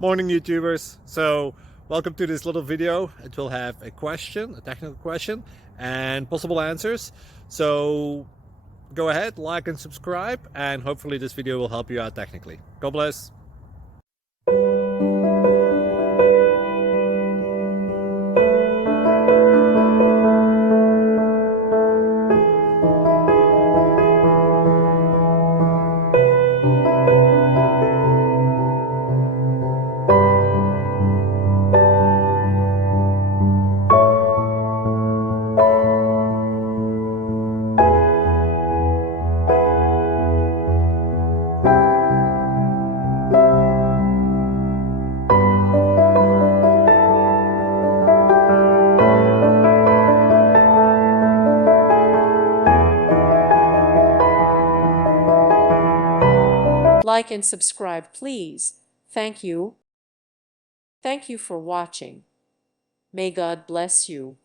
Morning YouTubers. So welcome to this little video. It will have a question, a technical question, and possible answers. So go ahead, like and subscribe, and hopefully this video will help you out technically. God bless. Like and subscribe, please. Thank you. Thank you for watching. May God bless you.